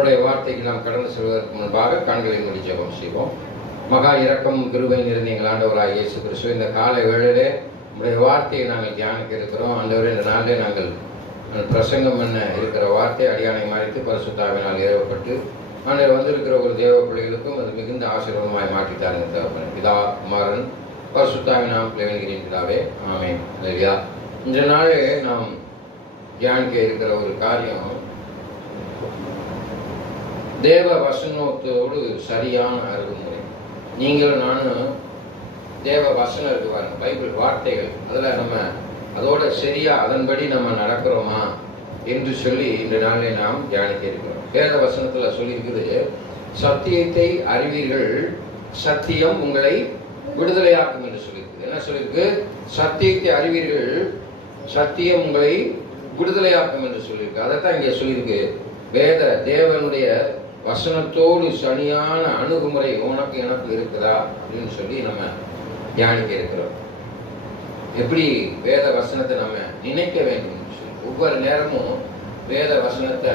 அவருடைய வார்த்தைக்கு நாம் கடந்து செல்வதற்கு முன்பாக கண்களை மூடி ஜெபம் செய்வோம். மகா இரக்கம் கிருபை நிறைந்த எங்கள் ஆண்டவராகிய இயேசு கிறிஸ்து, இந்த காலை வேளையிலே உங்களுடைய வார்த்தையை நாங்கள் தியானிக்க இருக்கிறோம். ஆண்டவரே, இந்த நாளிலே நாங்கள் பிரசங்கம் பண்ண இருக்கிற வார்த்தை அடியானை மறைத்து பரிசுத்தாவினால் ஏவப்பட்டு ஆண்டவர் வந்திருக்கிற ஒரு தேவ பிள்ளைகளுக்கும் அது மிகுந்த ஆசீர்வாதமாய் மாற்றித்தாருங்க தேவப்பன பிதா குமாரன் பரிசுத்தாவின் நாமத்தில் வேண்டுகிறேன் பிதாவே, ஆமென். இல்லையா? இந்த நாளே நாம் தியானிக்க இருக்கிற ஒரு காரியம் தேவ வசனத்தோடு சரியான அணுகுமுறை. நீங்களும் நானும் தேவ வசனம் இருக்கு பாருங்க, பைபிள் வார்த்தைகள், அதில் நம்ம அதோட சரியா அதன்படி நம்ம நடக்கிறோமா என்று சொல்லி இந்த நாளில் நாம் தியானிக்க இருக்கிறோம். வேத வசனத்தில் சொல்லியிருக்குது, சத்தியத்தை அறிவீர்கள், சத்தியம் உங்களை விடுதலையாக்கும் என்று சொல்லியிருக்கு. என்ன சொல்லியிருக்கு? சத்தியத்தை அறிவீர்கள், சத்தியம் உங்களை விடுதலையாக்கும் என்று சொல்லியிருக்கு. அதைத்தான் இங்கே சொல்லியிருக்கு. வேத தேவனுடைய வசனத்தோடு சரியான அணுகுமுறை உனக்கு எனக்கு இருக்குதா அப்படின்னு சொல்லி நம்ம தியானிக்க இருக்கிறோம். எப்படி வேத வசனத்தை நம்ம நினைக்க வேண்டும் சொல்லி ஒவ்வொரு நேரமும் வேத வசனத்தை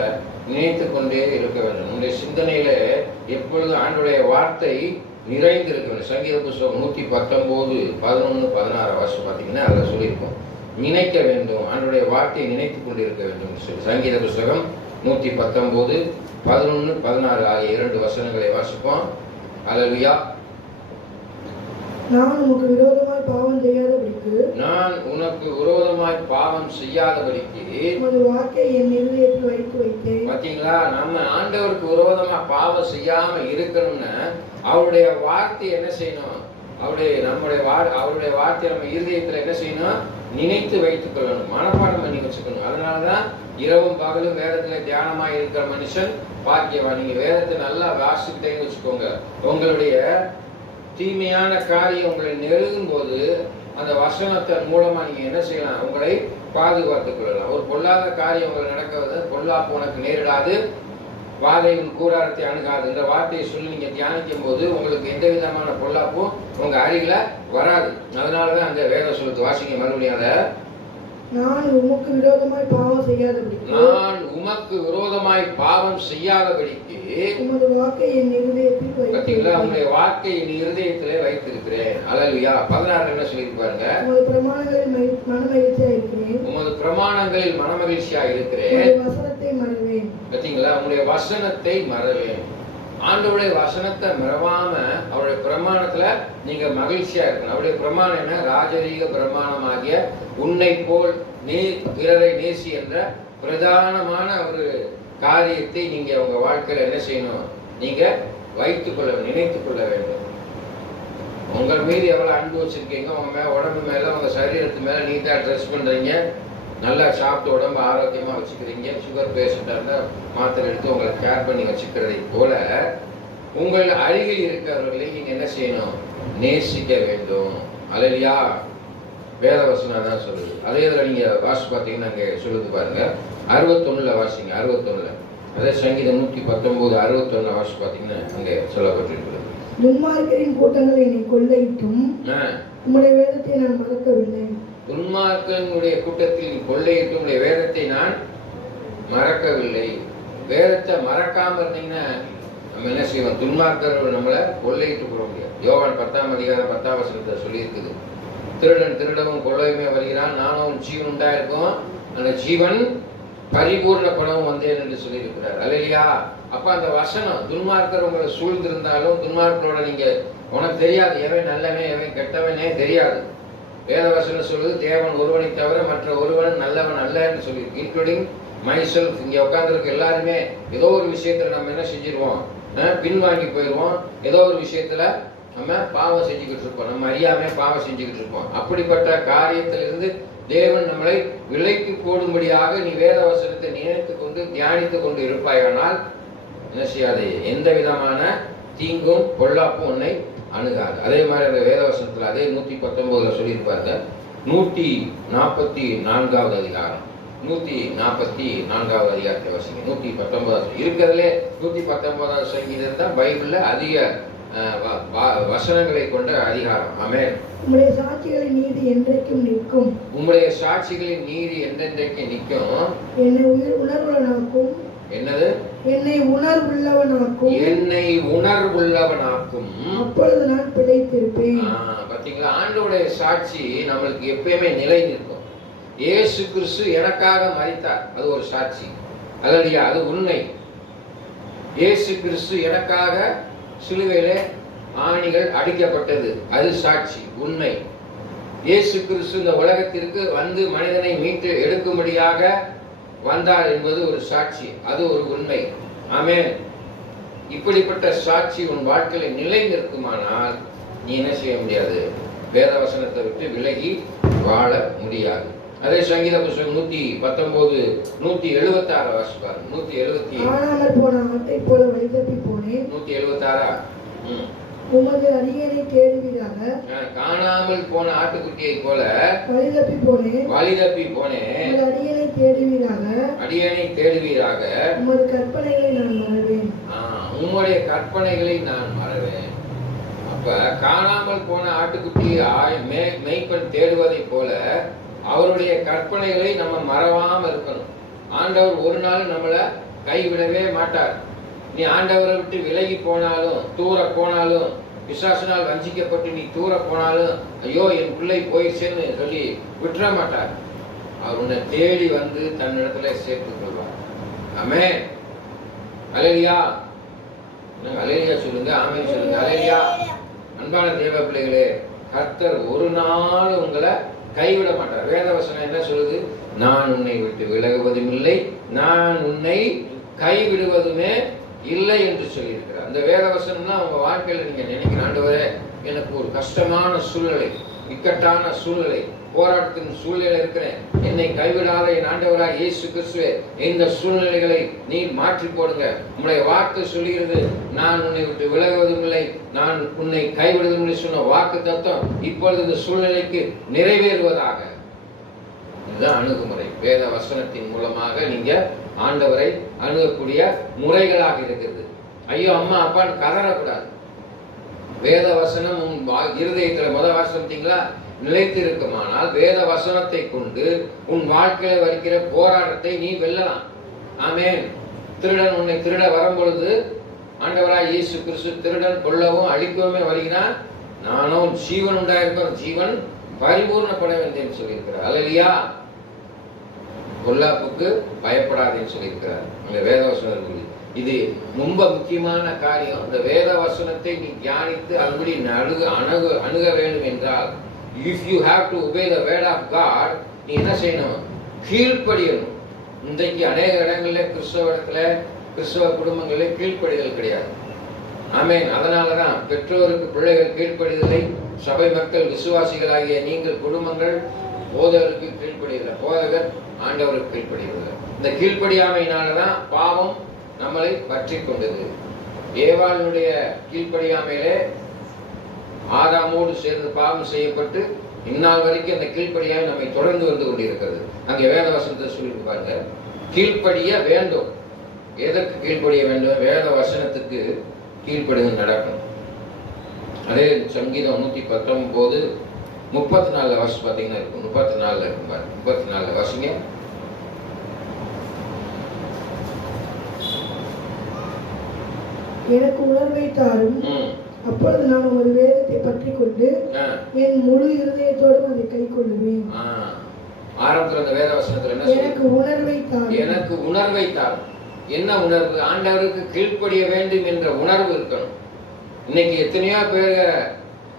நினைத்து கொண்டே இருக்க வேண்டும். நம்முடைய சிந்தனையில எப்பொழுதும் ஆண்டவருடைய வார்த்தை நிறைந்து இருக்க வேண்டும். சங்கீத புஸ்தகம் 119, 11, 16 வருஷம் பார்த்தீங்கன்னா அதில் சொல்லியிருக்கோம், நினைக்க வேண்டும், ஆண்டவருடைய வார்த்தையை நினைத்து கொண்டு இருக்க வேண்டும் சொல்லி. சங்கீத புஸ்தகம் 119, 11, 16 ஆகிய 2 வசனங்களை வாசிப்போம். அல்லேலூயா. நான் உனக்கு விரோதமாய் பாவம் செய்யாதபடிக்கு, நான் உனக்கு விரோதமாய் பாவம் செய்யாதபடிக்கு உமது வாக்கை என் இருதயத்தில் வைத்து வைத்தேன். பாத்தீங்களா? நம்ம ஆண்டவருக்கு விரோதமா பாவம் செய்யாம இருக்கணும்னா அவருடைய வார்த்தை என்ன செய்யணும்? அவருடைய வார்த்தை நம்ம இருதயத்துல என்ன செய்யணும்? நினைத்து வைத்துக் கொள்ளணும், மனப்பாடம் பண்ணி வச்சுக்கணும். அதனாலதான் இரவும் பகலும் வேதத்துல தியானமா இருக்கிற மனுஷன் பாக்கியவான். நீங்க வேதத்தை நல்லா வாசிக்கிட்டேன்னு வச்சுக்கோங்க, உங்களுடைய தீமையான காரியம் உங்களை நெருங்கும் போது அந்த வசனத்தின் மூலமா நீங்க என்ன செய்யலாம்? உங்களை பாதுகாத்துக் கொள்ளலாம். ஒரு பொல்லாத காரியம் உங்களை நடக்கிறது, பொல்லாப்பு உனக்கு நேரிடாது, வாதை உன் கூடாரத்தை அணுகாது. இந்த வார்த்தையை சொல்லி நீங்க தியானிக்கும் போது உங்களுக்கு எந்த விதமான பொல்லாப்பும் உங்க அருகில வராது. அதனாலதான் அந்த வேதம் சொல்லுது. வாசிங்க மறுபடியும் அதை. நான் உமக்கு விரோதமாய் பாவம் செய்யாதபடிக்கு, நான் உமக்கு விரோதமாய் பாவம் செய்யாதபடிக்கு உமது வாக்கை என் இருதயத்தில் பார்த்தீங்களா? வைத்தேன். உங்களுடைய வாக்கை என் இருதயத்திலே வைத்திருக்கிறேன். அல்லேலூயா. 16 என்ன சொல்லியிருப்பாருங்க? உமது பிரமாணங்களில் மனமகிழ்ச்சியா இருக்கிறேன், உமது பிரமாணங்களில் மனமகிழ்ச்சியா இருக்கிறேன், உமது வசனத்தை மறவேன். பார்த்தீங்களா? உங்களுடைய வசனத்தை மறவேன். ஆண்டவருடைய வசனத்தை மறவாம அவருடைய பிரமாணத்துல நீங்க மகிழ்ச்சியா இருக்கணும். அவருடைய பிரமாணம் என்ன? ராஜரீக பிரமாணமாகிய உன்னை போல் நீ பிறரை நேசி என்ற பிரதானமான ஒரு காரியத்தை நீங்க உங்க வாழ்க்கையில என்ன செய்யணும்? நீங்க வைத்துக் கொள்ள, நினைத்துக் கொள்ள வேண்டும். உங்கள் மீது எவ்வளவு அன்பு வச்சிருக்கீங்க, உங்க உடம்பு மேல, உங்க சரீரத்து மேல நீட்டா ட்ரெஸ் பண்றீங்க, நல்லா சாப்பிட்டு உடம்பு ஆரோக்கியமா வச்சுக்கிறீங்க, சுகர் பேஷண்டா இருந்தா மாத்திரை எடுத்து உங்களை கேர் பண்ணி வச்சுக்கிறதை போல உங்கள் அருகில் இருக்கிறவர்களை நீங்க என்ன செய்யணும்? நேசிக்க வேண்டும். அல்லேலூயா. வேத வசனம் தான் சொல்லுது. அதே இதில் நீங்க வாசி பார்த்தீங்கன்னா அங்கே சொல்லுது பாருங்க, 61 வாசிங்க. 61 அதே சங்கீதம் 119, 61 வாசி பார்த்தீங்கன்னா அங்கே சொல்லப்பட்டிருக்கிறது. துன்மார்க்கரின் கூட்டங்களை நீ கொள்ளையிட்டும் உம்முடைய வேதத்தை நான் மறக்கவில்லை. துன்மார்க்கனுடைய கூட்டத்தில் கொள்ளையிட்டு உங்களுடைய வேதத்தை நான் மறக்கவில்லை. வேதத்தை மறக்காம இருந்தீங்கன்னா நம்ம என்ன செய்வோம்? துன்மார்க்கர்கள் நம்மளை கொள்ளையிட்டு போட முடியாது. யோவான் 10ஆம் அதிகாரம் 10ஆம் வசனத்தை சொல்லி இருக்குது, திருடன் திருடவும் கொள்ளையுமே வருகிறான், நானும் ஜீவன் உண்டாயிருக்கும், அந்த ஜீவன் பரிபூர்ணப்படவும் வந்தேன் என்று சொல்லி இருக்கிறார். அல்லேலூயா. அப்ப அந்த வசனம் துன்மார்க்கர் உங்களை சூழ்ந்திருந்தாலும் துன்மார்க்கரோட நீங்க, உனக்கு தெரியாது எவன் நல்லவன் எவன் கெட்டவனே தெரியாது. வேத வசனம் சொல்லுது, தேவன் ஒருவனை தவிர மற்ற ஒருவன் நல்லவன் அல்லன்னு சொல்லி, இன்க்ளூடிங் மைசெல்ஃப். இங்க உட்கார்ந்துருக்க எல்லாருமே ஏதோ ஒரு விஷயத்துல நம்ம என்ன செஞ்சிருவோம்? பின்வாங்கி போயிடுவோம். ஏதோ ஒரு விஷயத்துல நம்ம பாவம் செஞ்சுக்கிட்டு இருப்போம், நம்ம அறியாமே பாவம் செஞ்சுக்கிட்டு இருப்போம். அப்படிப்பட்ட காரியத்திலிருந்து தேவன் நம்மளை விலைக்கு போடும்படியாக நீ வேத வசனத்தை நினைத்து கொண்டு தியானித்து கொண்டு இருப்பாயானால் என்ன செய்யாது? எந்த விதமான தீங்கும் பொல்லாப்பும் உன்னை அணுகாது. அதே மாதிரி அந்த வேத வசனத்துல அதே 119 சொல்லியிருப்பாங்க, 144வது அதிகாரம், 144வது அதிகாரத்தை வாசிங்க. 119 இருக்கிறதுலே 119வது சங்கீதம் தான் பைபிள்ல அதிக வசனங்களை கொண்ட அதிகாரம். ஆமென். உம்முடைய சாட்சிகளின் நீதி என்றைக்கும் நிற்கும். உம்முடைய சாட்சிகளின் நீதி என்றென்றைக்கு நிற்கும். என்னை உணர்வுள்ளனாக்கும் என்னது? என்னை உணர்வுள்ளவனாக்கும். என்னை உணர்வுள்ளவனாக்கும். அப்பொழுது நான் பிழைத்திருப்பேன். பாத்தீங்களா? ஆண்டவருடைய சாட்சி நம்மளுக்கு எப்பயுமே நிலை நிற்கும். இயேசு கிறிஸ்து எனக்காக மரித்தார், அது ஒரு சாட்சி. அல்லையா? அது உண்மை. இயேசு கிறிஸ்து எனக்காக சிலுவையிலே ஆணிகள் அடிக்கப்பட்டது, அது சாட்சி, உண்மை. இயேசு கிறிஸ்து இந்த உலகத்திற்கு வந்து மனிதனை மீட்டு எடுக்கும்படியாக வந்தார் என்பது ஒரு சாட்சி, அது ஒரு உண்மை. ஆமென். இப்படிப்பட்ட சாட்சி உன் வாழ்க்கையில நிலை நிற்குமானால் நீ என்ன செய்ய முடியாது? வேத வசனத்தை விட்டு விலகி வாழ முடியாது. அதே சங்கீத புத்தகம் 119 176 வாசிப்பார். 176 காணாமல் போன ஆட்டை போல வழிதப்பி போனேன். 176 உமது அடியேனை தேடுவீராக. காணாமல் போன ஆட்டுக்குட்டியை போல வழிதப்பி போனேன். உமது அடியேனை தேடுவீராக. அடியேனை தேடுவீராக. உமது கற்பனைகளை நான் மறவேன். உம்முடைய கற்பனைகளை நான் மறவேன். அப்ப காணாமல் போன ஆட்டுக்குட்டியை மேய்ப்பன் தேடுவதை போல அவருடைய கற்பனைகளை நம்ம மறவாம இருக்கணும். ஆண்டவர் ஒரு நாள் நம்மளை கைவிடவே மாட்டார். நீ ஆண்டவரை விட்டு விலகி போனாலும், தூர போனாலும், பிசாசினால் வஞ்சிக்கப்பட்டு நீ தூர போனாலும், ஐயோ என் பிள்ளை போயிடுச்சேன்னு சொல்லி விட்டுற மாட்டார். அவர் உன்னை தேடி வந்து தன்னிடத்துல சேர்த்துக் கொள்வார். ஆமென். அல்லேலூயா. அல்லேலூயா சொல்லுங்க, ஆமென் சொல்லுங்க. அல்லேலூயா. அன்பான தேவ பிள்ளைகளே, கர்த்தர் ஒரு நாள் உங்களை கைவிட மாட்டார். வேதவசனம் என்ன சொல்லுது? நான் உன்னை விட்டு விலகுவதும் இல்லை, நான் உன்னை கைவிடுவதுமே இல்லை என்று சொல்லியிருக்கிறார். அந்த வேதவசனம்னா உங்க வாழ்க்கையில நீங்க நினைக்கிற, ஆண்டவரே எனக்கு ஒரு கஷ்டமான சூழ்நிலை, இக்கட்டான சூழ்நிலை, போராட்டத்தின் சூழ்நிலை இருக்கிறேன், என்னை கைவிடாத என் ஆண்டவராய் இயேசு கிறிஸ்துவே இந்த சூழ்நிலைகளை நீ மாற்றி போடுங்க. உங்களுடைய வாக்கு சொல்லுகிறது, நான் உன்னை விட்டு விலகுவதும் இல்லை, நான் உன்னை கைவிடுவதும் இல்லை சொன்ன வாக்கு தத்துவம் இப்பொழுது இந்த சூழ்நிலைக்கு நிறைவேறுவதாக. இதுதான் அணுகுமுறை. வேத வசனத்தின் மூலமாக நீங்க ஆண்டவரை அணுகக்கூடிய முறைகளாக இருக்கிறது. ஐயோ அம்மா அப்பான்னு கதறக்கூடாது. வேத வசனம் உன் இருதயத்துல முதல் வாசனத்தீங்களா நிலைத்து இருக்குமானால் வேத வசனத்தை கொண்டு உன் வாழ்க்கையில வருகிற போராட்டத்தை நீ வெல்லலாம். ஆமென். திருடன் உன்னை திருட வரும்பொழுது ஆண்டவராய் இயேசு கிறிஸ்து திருடன் கொல்லவும் அழிக்கவுமே வருகிறான், நானும் ஜீவன் உண்டாயிருக்கும், ஜீவன் பரிபூர்ணப்பட வேண்டும் சொல்லியிருக்கிறார். அல்லேலூயா. பொல்லாப்புக்கு பயப்படாதேன்னு சொல்லியிருக்கிறார் அங்க வேத வசனம். இது ரொம்ப முக்கியமான காரியம். இந்த வேத வசனத்தை நீ தியானித்து அதுபடி அணுக வேண்டும் என்றால், if you have to obey the word of God, நீ என்ன செய்யணும்? கீழ்ப்படியணும். இன்றைக்கு அநேக இடங்கள்ல கிறிஸ்தவ குடும்பங்களில் கீழ்ப்படிதல் கிடையாது. ஆமென். அதனாலதான் பெற்றோருக்கு பிள்ளைகள் கீழ்ப்படிதலை, சபை மக்கள் விசுவாசிகளாகிய நீங்கள் குடும்பங்கள் போதகருக்கு கீழ்ப்படியல, போதகர் ஆண்டவருக்கு கீழ்ப்படியவில்லை. இந்த கீழ்ப்படியாமையினாலதான் பாவம் நம்மளை பற்றி கொண்டது. ஏவாளுடைய கீழ்ப்படியாமையிலே ஆதாமோடு சேர்ந்து பாவம் செய்யப்பட்டு இந்நாள் வரைக்கும் அந்த கீழ்ப்படியாமை நம்மை தொடர்ந்து வந்து கொண்டிருக்கிறது. அங்கே வேத வசனத்தை சொல்லி பாருங்க, கீழ்ப்படிய வேண்டும். எதற்கு கீழ்ப்படிய வேண்டும்? வேத வசனத்துக்கு கீழ்ப்படிதல் நடக்கணும். அதே சங்கீதம் 119 34 வருஷம் பார்த்தீங்கன்னா இருக்கும். 34 இருக்கும் பாருங்க. 34 வருஷங்க. எனக்கு உணர்வை தாரும், அப்பொழுது நான் உமது வேதத்தை பற்றி கொண்டு என் முழு இருதயத்தோடும் அதை கை கொள்ளுவேன். ஆரம்பத்தில் அந்த வேத வசனத்துல என்ன? எனக்கு உணர்வை தாரும். எனக்கு உணர்வை தாரும். என்ன உணர்வு? ஆண்டவருக்கு கீழ்ப்படிய வேண்டும் என்ற உணர்வு இருக்கணும். இன்னைக்கு எத்தனையோ பேர்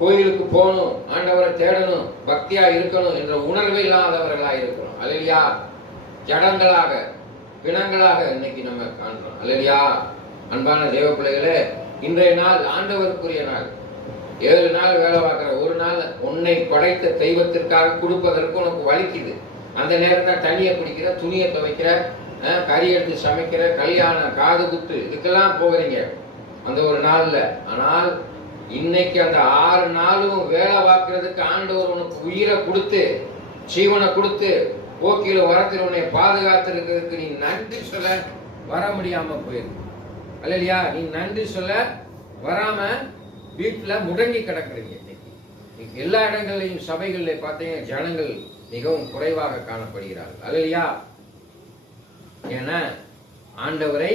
கோயிலுக்கு போகணும், ஆண்டவரை தேடணும், பக்தியா இருக்கணும் என்ற உணர்வு இல்லாதவர்களா இருக்கணும். அல்லேலூயா. ஜடங்களாக பிணங்களாக இன்னைக்கு நம்ம காண்றோம். அல்லேலூயா. அன்பான தேவ பிள்ளைகளே, இன்றைய நாள் ஆண்டவருக்குரிய நாள். 7 நாள் வேலை பார்க்கிற, ஒரு நாள் உன்னை படைத்த தெய்வத்திற்காக கொடுப்பதற்கு உனக்கு வலிக்குது. அந்த நேரம் தான் தண்ணியை குடிக்கிற, துணியை துவைக்கிற, கறி எடுத்து சமைக்கிற, கல்யாணம், காது குத்து, இதுக்கெல்லாம் போகிறீங்க அந்த ஒரு நாள்ல. ஆனால் இன்னைக்கு அந்த 6 நாளும் வேலை பார்க்கறதுக்கு ஆண்டவர் உனக்கு உயிரை கொடுத்து, ஜீவனை கொடுத்து, போக்கில வரத்தில் உன்னை பாதுகாத்திருக்கிறதுக்கு நீ நன்றி சொல்ல வர முடியாம போயிருக்கு. அல்லையா? நீ நன்றி சொல்ல வராம வீட்டுல முடங்கி கிடக்குறீங்க. இன்னைக்கு எல்லா இடங்களையும் சபைகள்ல பார்த்தீங்க, ஜனங்கள் மிகவும் குறைவாக காணப்படுகிறார்கள். அல்லையா? ஏன்னா ஆண்டவரை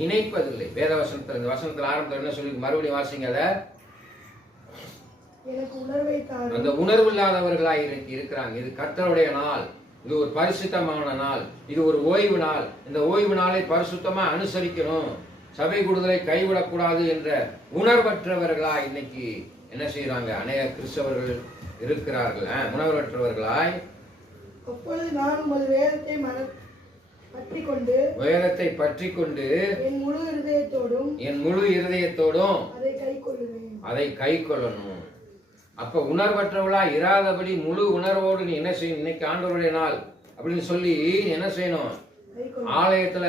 நினைப்பதில்லை. வேத வசனத்தில், இந்த வசனத்தில் ஆரம்பத்தில் என்ன சொல்லி, மறுபடியும் வாசிங்க அதை. எனக்கு உணர்வை தாரும். அந்த உணர்வு இல்லாதவர்களாய் இருக்கிறாங்க. இது கர்த்தருடைய நாள், இது ஒரு பரிசுத்தமான நாள், இது ஒரு ஓய்வு நாள். இந்த ஓய்வு நாளை பரிசுத்தமா அனுசரிக்கணும், சபை கூடுதலை கைவிடக்கூடாது என்ற உணர்வற்றவர்களா இன்னைக்கு என்ன செய்யறாங்க அநேக கிறிஸ்தவர்கள் இருக்கிறார்கள். உணர்வற்றவர்களாய். அப்பொழுது நான் உமது வேதத்தை பற்றி கொண்டு என் முழு இருதயத்தோடும் அதை கை கொள்ளணும். அப்ப உணர்வற்றவளா இராதபடி முழு உணர்வோடு நீ என்ன செய்யணும்? இன்னைக்கு ஆண்டவருடைய நாள் அப்படின்னு சொல்லி என்ன செய்யணும்? ஆலயத்துல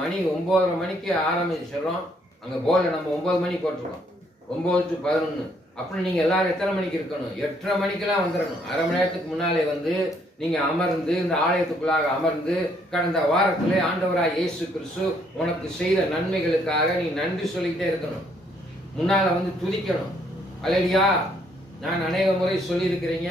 மணி 9:30 மணிக்கு ஆரம்பிச்சிடறோம். அங்க போல நம்ம 9 மணி போட்டுருக்கோம், 9 to 11. அப்படின்னு நீங்க எல்லாரும் எத்தனை மணிக்கு இருக்கணும்? 8:30 மணிக்கெல்லாம் வந்துடணும். அரை மணி நேரத்துக்கு முன்னாலே நீங்க அமர்ந்து இந்த ஆலயத்துக்குள்ளாக அமர்ந்து கடந்த வாரத்திலே ஆண்டவராய் இயேசு கிறிஸ்து உனக்கு செய்த நன்மைகளுக்காக நீ நன்றி சொல்லிக்கிட்டே இருக்கணும். முன்னால துதிக்கணும். அல்லேலூயா. நான் அநேக முறை சொல்லியிருக்கிறீங்க,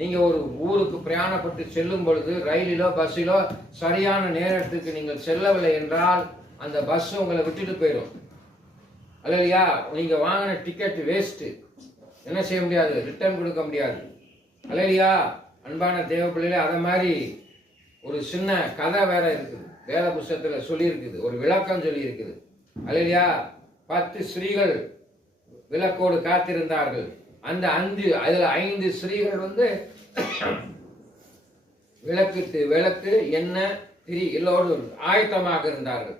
நீங்க ஒரு ஊருக்கு பிரயாணப்பட்டு செல்லும் பொழுது ரயிலிலோ பஸ்ஸிலோ சரியான நேரத்துக்கு நீங்கள் செல்லவில்லை என்றால் அந்த பஸ் உங்களை விட்டுட்டு போயிடும். அல்லேலூயா. நீங்க வாங்கின டிக்கெட் வேஸ்ட், என்ன செய்ய முடியாது? ரிட்டர்ன் கொடுக்க முடியாது. அல்லேலூயா. அன்பான தேவ பிள்ளைகளே, அதை மாதிரி ஒரு சின்ன கதை வேற இருக்குது, வேத புஸ்தகத்துல சொல்லி இருக்குது, ஒரு விளக்கம் சொல்லி இருக்குது. அல்லேலூயா. 10 ஸ்திரீகள் விளக்கோடு காத்திருந்தார்கள். அந்த 5 ஸ்திரீகள் விளக்கு எண்ணெய் திரி எல்லோடு ஆயத்தமாக இருந்தார்கள்.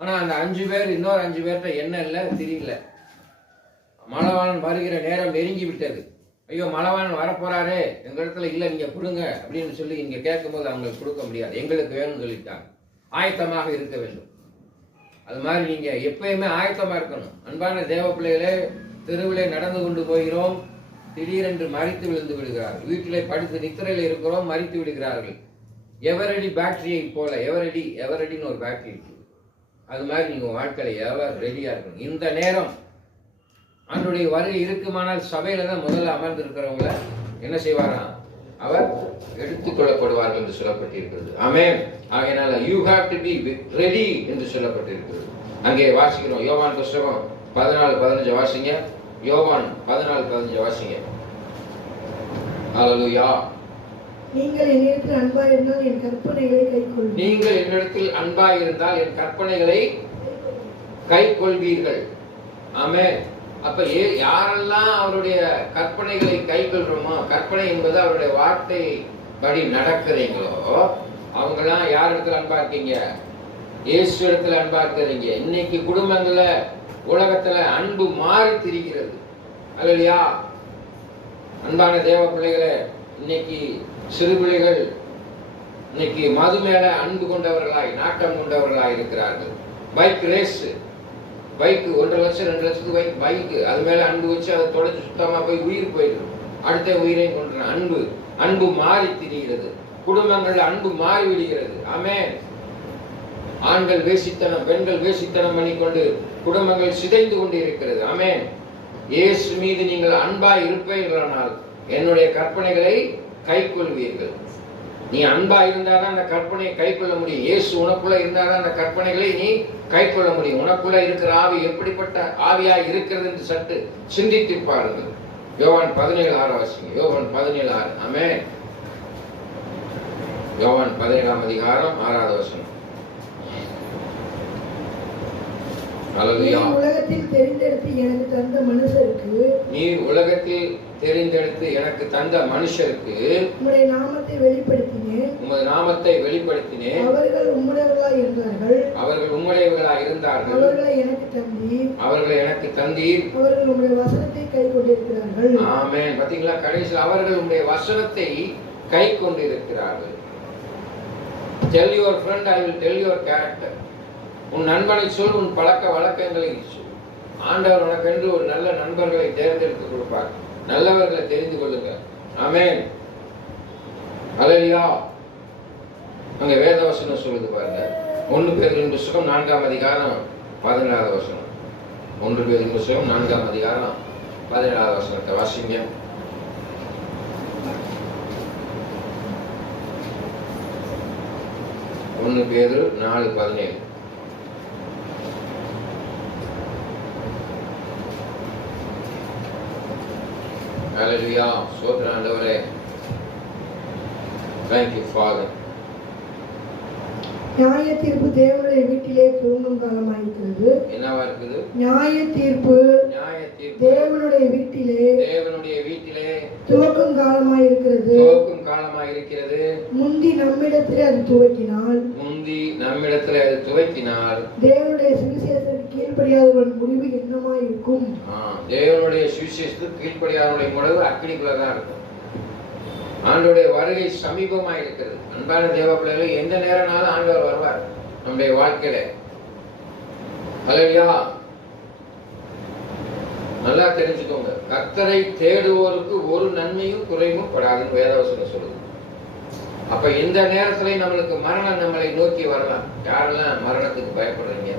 ஆனா அந்த 5 பேர், இன்னொரு 5 பேர்கிட்ட எண்ணெய் இல்லை, திரி இல்லை. மலவாளன் வருகிற நேரம் நெருங்கி விட்டது. ஐயோ, மலவாளன் வரப்போறாரே, எங்க இடத்துல இல்லை, நீங்க கொடுங்க அப்படின்னு சொல்லி இங்க கேட்கும் போது அவங்களுக்கு கொடுக்க முடியாது. எங்களுக்கு வேணும்னு சொல்லிட்டாங்க. ஆயத்தமாக இருக்க வேண்டும். அது மாதிரி நீங்க எப்பயுமே ஆயத்தமா இருக்கணும். அன்பான தேவ பிள்ளைகளே, தெருவிலே நடந்து கொண்டு போகிறோம், திடீரென்று மறித்து விழுந்து விடுகிறார்கள். வீட்டிலே படுத்து நித்திரையில் இருக்கிறோம், மறித்து விடுகிறார்கள். எவரடி பேட்டரியை போல, எவரடின்னு ஒரு பேட்டரி இருக்கு, அது மாதிரி நீங்க வாழ்க்கையில எவர் ரெடியா இருக்கணும். இந்த நேரம் ஆண்டுடைய வருகை இருக்குமானால் சபையில தான் முதல்ல அமர்ந்து இருக்கிறவங்கள என்ன செய்வாராம்? அவர் எடுத்துக் கொள்ளப்படுவார்கள் என்று சொல்லப்பட்டிருக்கிறது. ஆமென். ஆகையினால you have to be ready என்று சொல்லப்பட்டிருக்கிறது. அங்கே வாசிக்கிறோம், யோவான் புஸ்தகம் 14:15 வாசிங்க. யோவான் 14:15 வாசிங்க. ஹல்லேலூயா. நீங்கள் என்னிடத்தில் அன்பாயிருந்தால் என் கற்பனைகளை கைக்கொள்வீர்கள். நீங்கள் என்னிடத்தில் அன்பாயிருந்தால் என் கற்பனைகளை கைக்கொள்வீர்கள். ஆமென். அப்ப யாரெல்லாம் அவருடைய கற்பனைகளை கைக்கொள்றோமோ, கற்பனை என்பது அவருடைய வார்த்தை படி நடக்கிறீங்களோ, அவங்கெல்லாம் யார் இடத்துல அன்பா இருக்கீங்க? இயேசு இடத்துல அன்பா இருக்கிறீங்க. இன்னைக்கு குடும்பங்கள்ல உலகத்துல அன்பு மாறி திரிகிறது. அல்லேலூயா. அன்பான தேவ பிள்ளைகளே, இன்னைக்கு சிறு பிள்ளைகள் இன்னைக்கு மது மேல அன்பு கொண்டவர்களாய், நாட்டம் கொண்டவர்களாய் இருக்கிறார்கள். பைக் ரேஸ், பைக்கு 1.5 லட்சம் 2 லட்சத்துக்கு பைக்கு, அது மேல அன்பு வச்சு அதை தொடச்சு சுத்தமா போய் உயிர் போயிடும். அடுத்த உயிரையும் கொண்டு அன்பு மாறி திரிகிறது. குடும்பங்கள்ல அன்பு மாறி விடுகிறது. ஆமென். ஆண்கள் வேசித்தனம், பெண்கள் வேசித்தனம் பண்ணிக்கொண்டு குடும்பங்கள் சிதைந்து கொண்டு இருக்கிறது. ஆமென். இயேசு மீது நீங்கள் அன்பாய் இருப்பீர்களானால் என்னுடைய கற்பனைகளை கைக்கொள்வீர்கள். நீ அன்பா இருந்தாதான் அந்த கற்பனையை கைக்கொள்ள முடியும். இயேசு உனக்குள்ள இருந்தாதான் அந்த கற்பனைகளை நீ கைக்கொள்ள முடியும். உனக்குள்ள இருக்கிற ஆவி எப்படிப்பட்ட ஆவியாய் இருக்கிறது என்று சற்று சிந்தித்து பாருங்கள். யோவான் 17:6 வாசிங்க. யோவான் 17:6. ஆமென். யோவான் 17ஆம் அதிகாரம் 6வது வசனம். ஹல்லேலூயா. நீர் உலகத்தில் தெரிந்தெடுத்து எனக்கு தந்த மனுஷருக்கு உம்முடைய நாமத்தை வெளிப்படுத்தினேன். அவர்கள் உம்முடையவர்களாய் இருந்தார்கள். அவர்களை எனக்கு தந்தீர். அவர்கள் உம்முடைய வசனத்தை கைக்கொண்டிருக்கிறார்கள். ஆமென். பாத்தீங்களா? கடைசியில் அவர்கள் உம்முடைய வசனத்தை கைக்கொண்டிருக்கிறார்கள். Tell your friend, I will tell your character. உன் நண்பனை சொல், உன் பழக்க வழக்கங்களை சொல். ஆண்டவர் உனக்கென்று ஒரு நல்ல நண்பர்களை தேர்ந்தெடுத்து கொடுப்பார். நல்லவர்களை தெரிந்து கொள்ளுங்க. ஆமென். ஹல்லேலூயா. அங்க வேத வசனம் சொல்லுது பாருங்க. 1 பேதுரு புத்தகம் 4ஆம் அதிகாரம் 17வது வசனம். 1 பேதுரு புத்தகம் 4ஆம் அதிகாரம் 17வது வசனத்தை வாசிங்க. 1 பேதுரு 4:17. ஹல்லேலூயா. ஸ்தோத்திரம் ஆண்டவரே. Thank you Father. நியாய தீர்ப்பு தேவனுடைய வீட்டிலே துவங்கும் காலமாயிருக்கிறது. என்னவா இருக்குது? நியாய தீர்ப்பு தேவனுடைய வீட்டிலே துவக்கும் காலமாயிருக்கிறது. முந்தி நம்மிடத்திலே அது துவக்கினால் தேவனுடைய சுவிசேஷத்துக்கு கீழ்ப்படியாதவன் முடிவு என்னமாயிருக்கும்? தேவனுடைய சுவிசேஷத்துக்கு கீழ்ப்படியாதவனுடைய முடிவு அக்கினிக்குள்ளதான் இருக்கும். ஆண்டவருடைய வருகை சமீபமா இருக்கிறது. அன்பான தேவ பிள்ளைகளே, எந்த நேரம்னாலும் ஆண்டவர் வருவார் நம்முடைய வாழ்க்கையில. ஹல்லேலூயா. நல்லா தெரிஞ்சுக்கோங்க, கர்த்தரை தேடுவோருக்கு ஒரு நன்மையும் குறைவும் படாதுன்னு வேதவசனம் சொல்லுது. அப்ப இந்த நேரத்துல நம்மளுக்கு மரணம் நம்மளை நோக்கி வரலாம். யாரெல்லாம் மரணத்துக்கு பயப்படுறீங்க?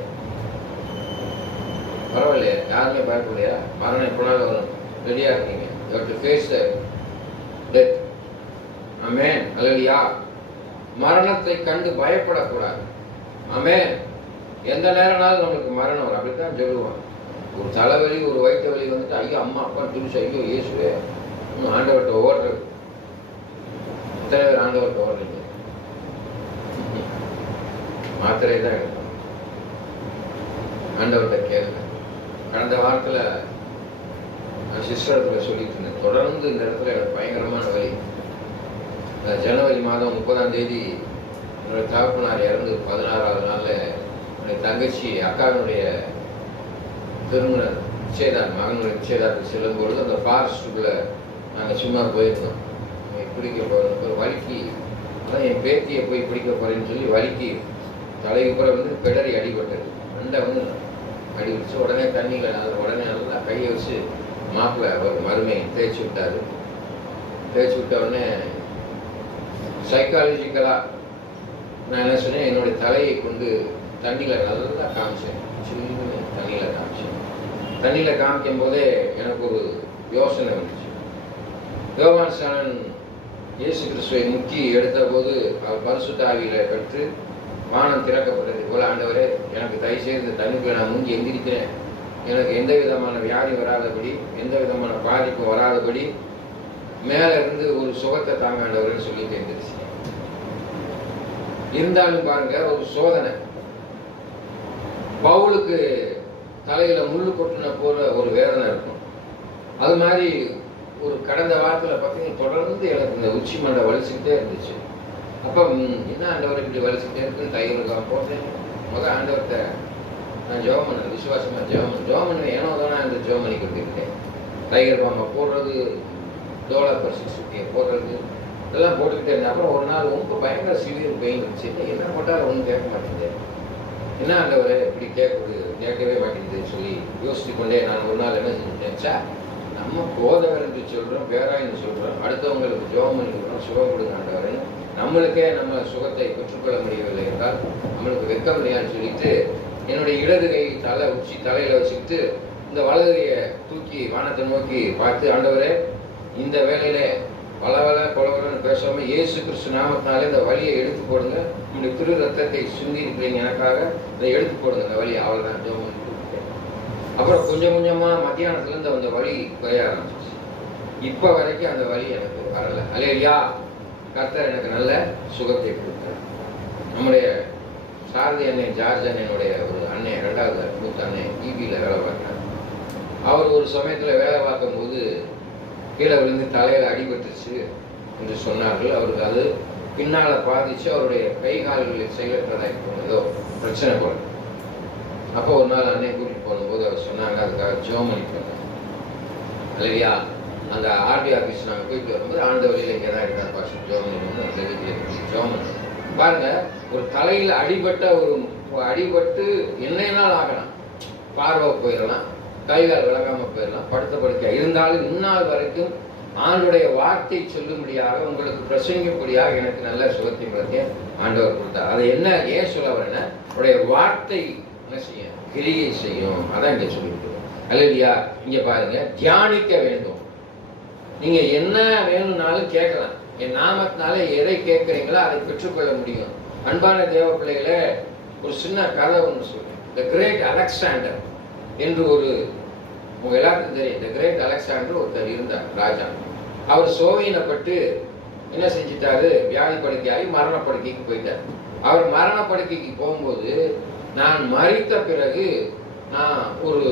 பரவாயில்லையா? யாருமே பயப்படலையா? மரணம் எப்பனாலும் வரும், ரெடியா இருக்கீங்க. You have to face the death. ஆமென். ஹல்லேலூயா. மரணத்தை கண்டு பயப்படக்கூடாது. ஆமென். எந்த நேரம்னாலும் நம்மளுக்கு மரணம் வரும். அப்படித்தான் சொல்லுவான். ஒரு தலைவலி, ஒரு வயிற்று வலி வந்துட்டு ஐயோ அம்மா அப்பா துடிச்சு ஐயோ இயேசுவே ஆண்டவர்கிட்ட ஓடுறது. எத்தனை பேர் ஆண்டவர்கிட்ட ஓடுறீங்க? மாத்திரை தான் எடுக்கணும். ஆண்டவர்கிட்ட கேளுங்க. கடந்த வாரத்தில் நான் சிஸ்டரத்தில் சொல்லிட்டு இருந்தேன், தொடர்ந்து இந்த இடத்துல எனக்கு பயங்கரமான வலி. ஜனவரி மாதம் 30ஆம் தேதி என்னுடைய தகப்பனார் இறந்து 16ஆவது நாளில் என்னுடைய தங்கச்சி அக்காவினுடைய திருமண நிச்சயதார்த்தம், மகனுடைய நிச்சயதார்த்தம் செல்லும் பொழுது அந்த ஃபாரஸ்ட்டுக்குள்ளே நாங்கள் சும்மா போயிருந்தோம். பிடிக்க போகிறோம். ஒரு வலிக்கு அதான் என் பேத்தியை போய் பிடிக்க போகிறேன்னு சொல்லி வலிக்கு தலைப்புற வந்து பிடரி அடிபட்டது. அண்டை வந்து அடிபடிச்சு உடனே தண்ணியில் உடனே நல்லா கையை வச்சு மாப்பிள்ளை ஒரு மருமையை தேய்ச்சி விட்டார். தேய்ச்சி விட்ட உடனே சைக்காலஜிக்கலாக நான் என்ன சொன்னேன், என்னுடைய தலையை கொண்டு தண்ணியில் நல்லா காமிச்சேன். சின்ன தண்ணியில் காமிச்சேன். தண்ணியில் காமிக்கும் போதே எனக்கு ஒரு யோசனை வந்துச்சு. யோவான் ஸ்நானன் இயேசு கிறிஸ்துவை முக்கி எடுத்த போது அவர் பரிசுத்த ஆவியில பெற்று வானம் திறக்கப்பட்டது போல, ஆண்டவரே எனக்கு தயவுசெய்து இந்த தண்ணிக்குள்ள நான் முங்கி எந்திரிக்கிறேன், எனக்கு எந்த விதமான வியாதி வராதபடி, எந்த விதமான பாதிப்பும் வராதபடி மேல இருந்து ஒரு சுகத்தை தாங்க ஆண்டவர்னு சொல்லிட்டு எந்திரிச்சு. இருந்தாலும் பாருங்க, ஒரு சோதனை. பவுலுக்கு தலையில முள்ளு கொட்டின போல ஒரு வேதனை இருக்கும். அது மாதிரி ஒரு கடந்த வாரத்தில் பார்த்தீங்கன்னா தொடர்ந்து எனக்கு இந்த உச்சி மண்டை வலிச்சுக்கிட்டே இருந்துச்சு. அப்போ என்ன ஆண்டவர் இப்படி வலிச்சுக்கிட்டே இருக்குன்னு தைரியமாக போட்டேன். முதல் ஆண்டவர்கிட்ட நான் ஜெபம் பண்ணேன், விசுவாசமாக ஜெபம் பண்ணுவேன். ஏனோ தானே அந்த ஜெபம் பண்ணி கொடுத்துருக்கேன். டைகர் பாம்பை போடுறது, டோலா பர்சிக்ஸுட்டியை போடுறது, இதெல்லாம் போட்டுக்கிட்டே இருந்தேன். அப்புறம் ஒரு நாள் ரொம்ப பயங்கர சிவியர் பெயின் இருந்துச்சு. என்ன போட்டாலும் ஒன்றும் கேட்க மாட்டேங்குது. என்ன ஆண்டவரை இப்படி கேட்கவே மாட்டேங்குதுன்னு சொல்லி யோசித்து கொண்டே நான் ஒரு நாள் என்ன செஞ்சுட்டேன், சார் நம்ம போதவர்னு சொல்கிறோம், பேராயின்னு சொல்கிறோம், அடுத்தவங்களுக்கு ஜெபம் பண்ணிக்கிறோம், சுகம் கொடுங்க ஆண்டவரை, நம்மளுக்கே நம்ம சுகத்தை பெற்றுக்கொள்ள முடியவில்லை என்றால் நம்மளுக்கு வெட்கம் இல்லையான்னு சொல்லிட்டு என்னுடைய இடது கை உச்சி தலையில் வச்சுக்கிட்டு இந்த வலது கையை தூக்கி வானத்தை நோக்கி பார்த்து, ஆண்டவரே இந்த வேலையில கொலவலன்னு பேசாமல் இயேசு கிறிஸ்து நாமத்தினாலே இந்த வலியை எடுத்து போடுங்க, நம்முடைய திரு ரத்தத்தை சுந்தி இருக்கிறீங்க எனக்காக, இதை எடுத்து போடுங்க இந்த வலியை. அவள் தான் ஜெபம் பண்ணி கொடுத்துட்டேன். அப்புறம் கொஞ்சம் கொஞ்சமாக மத்தியானத்துலேருந்து அந்த வலி குறைய ஆரம்பிச்சிச்சு. இப்போ வரைக்கும் அந்த வலி எனக்கு வரலை. அல்லேலூயா. கர்த்தர் எனக்கு நல்ல சுகத்தை கொடுத்தார். நம்முடைய சாரதி அண்ணன் ஜார்ஜ் அண்ணனுடைய ஒரு அண்ணன், 2வது மூத்த அண்ணன் ஈபியில் வேலை பார்க்குறார். அவர் ஒரு சமயத்தில் வேலை பார்க்கும்போது கீழே விழுந்து தலையில் அடிபட்டுச்சு என்று சொன்னார்கள். அவருக்கு அது பின்னால் பாதிச்சு அவருடைய கை கால்களில் செயலற்றதாக ஏதோ பிரச்சனை போல. அப்போ ஒரு நாள் அண்ணன் கூட்டிகிட்டு போகும்போது அவர் சொன்னாங்க, அதுக்காக ஜெபம் பண்ணி போனாங்க. அல்லையா, அந்த ஆர்டி ஆஃபீஸ் நாங்கள் போயிட்டு வரும்போது ஆண்ட வழியில் இங்கே தான் இருக்கார் பாஸ்டர் ஜெபம் பண்ணி அந்த வீட்டில் ஜெபம் பண்ணி பாருங்க. ஒரு தலையில் அடிபட்டு என்னையினால் ஆகலாம், பார்வை போயிடலாம், கைகால் விளங்காம போயிடலாம், படுத்த படுக்க இருந்தாலும் இந்நாள் வரைக்கும் ஆண்டுடைய வார்த்தை சொல்லும்படியாக உங்களுக்கு பிரசங்கிப்படியாக எனக்கு நல்ல சுகத்தை பலத்தையும் ஆண்டவர் கொடுத்தார். அதை என்ன ஏன் சொல்ல வரேன்னா, அவருடைய வார்த்தை என்ன செய்யும், கிரியை செய்யும். அதான் இங்க சொல்லியிருக்கிறோம். அல்லையா, இங்க பாருங்க, தியானிக்க வேண்டும். நீங்க என்ன வேணும்னாலும் கேட்கலாம். என் நாமத்தினால எதை கேட்கறீங்களோ அதை பெற்றுக்கொள்ள முடியும். அன்பான தேவ பிள்ளைகளே, ஒரு சின்ன கதை ஒன்று சொல்றேன். த கிரேட் அலெக்சாண்டர் என்று ஒரு, உங்க எல்லாத்துக்கும் தெரியும், த கிரேட் அலெக்சாண்டர் ஒருத்தர் இருந்தார், ராஜா. அவர் சோதனைப்பட்டு என்ன செஞ்சிட்டாரு, வியாதி படுக்கையாகி மரண படுக்கைக்கு போயிட்டார். அவர் மரண படுக்கைக்கு போகும்போது, நான் மரித்த பிறகு நான் ஒரு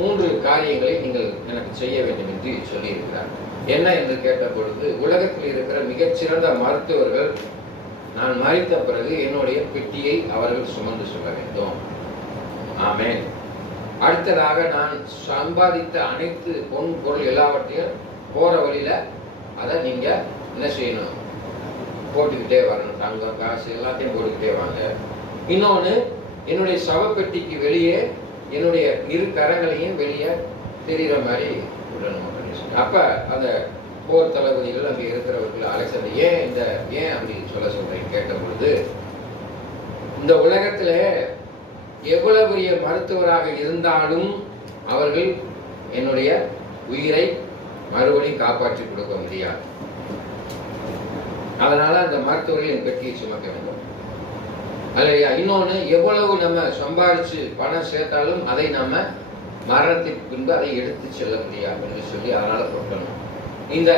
3 காரியங்களை நீங்கள் எனக்கு செய்ய வேண்டும் என்று சொல்லியிருக்கிறார். என்ன என்று கேட்ட பொழுது, உலகத்தில் இருக்கிற மிகச்சிறந்த மருத்துவர்கள் நான் மரித்த பிறகு என்னுடைய பெட்டியை அவர்கள் சுமந்து சொல்ல வேண்டும். ஆமென். அடுத்ததாக, நான் சம்பாதித்த அனைத்து பொன் பொருள் எல்லாவற்றையும் போற வழியில அதை நீங்க என்ன செய்யணும், போட்டுக்கிட்டே வரணும். தங்கம் காசு எல்லாத்தையும் போட்டுக்கிட்டே வாங்க. இன்னொன்னு, என்னுடைய சவப்பெட்டிக்கு வெளியே என்னுடைய 2 கரங்களையும் வெளியே தெரிகிற மாதிரி விடணும். அப்ப அந்த போர் தளபதிகள் அங்கே இருக்கிறவர்கள், அலெக்சாண்டர் ஏன் அப்படி சொல்றேன் கேட்ட பொழுது, இந்த உலகத்துல எவ்வளவு பெரிய மருத்துவராக இருந்தாலும் அவர்கள் என்னுடைய உயிரை மறுபடியும் காப்பாற்றி கொடுக்க முடியாது. அதனால அந்த மருத்துவர்கள் என் பெட்டியை சுமக்க வேண்டும். அல்லையா? இன்னொன்னு, எவ்வளவு நம்ம சம்பாதிச்சு பணம் சேர்த்தாலும் அதை நம்ம மரணத்திற்கு பின்பு அதை எடுத்து செல்ல முடியாது என்று சொல்லி அதனால கொடுக்கணும். இந்த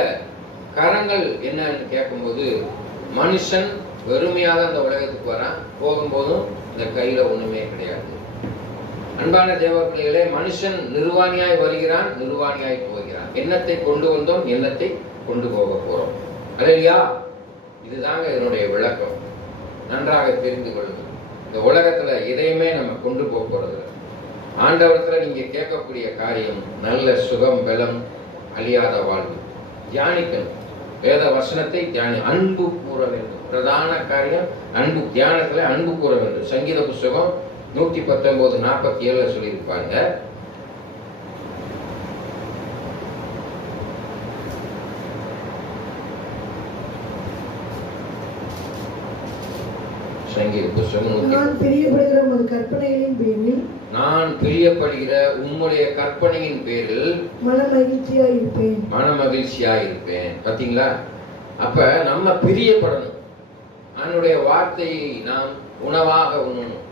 கரங்கள் என்னன்னு கேட்கும்போது, மனுஷன் வெறுமையாக அந்த உலகத்துக்கு வரான், போகும்போதும் இந்த கையில ஒண்ணுமே கிடையாது. அன்பான தேவ பிள்ளைகளே, மனுஷன் நிர்வாணியாய் வருகிறான், நிர்வாணியாய் போகிறான். எண்ணத்தை கொண்டு வந்தோம், எண்ணத்தை கொண்டு போக போறோம். அல்லையா? இதுதாங்க இதனுடைய விளக்கம். நன்றாக தெரிந்து கொள்ளுங்கள். இந்த உலகத்துல எதையுமே நம்ம கொண்டு போக போறது. ஆண்டவரத்துல நீங்க கேட்கக்கூடிய காரியம் நல்ல சுகம், பலம், அழியாத வாழ்வு. தியானிக்கணும், வேத வசனத்தை அன்பு கூற வேண்டும். பிரதான காரியம் அன்பு. தியானத்துல அன்பு கூற வேண்டும். சங்கீத புஸ்தகம் 119:47 சொல்லியிருப்பாங்க. சங்கீத புஸ்தகம், நான் பிரியப்படுகிற உம்முடைய கற்பனையின் பேரில் மன மகிழ்ச்சியாய் இருப்பேன். பாத்தீங்களா? அப்ப நம்ம பிரியப்படணும். அவனுடைய வார்த்தையை நாம் உணவாக உண்ணணும்.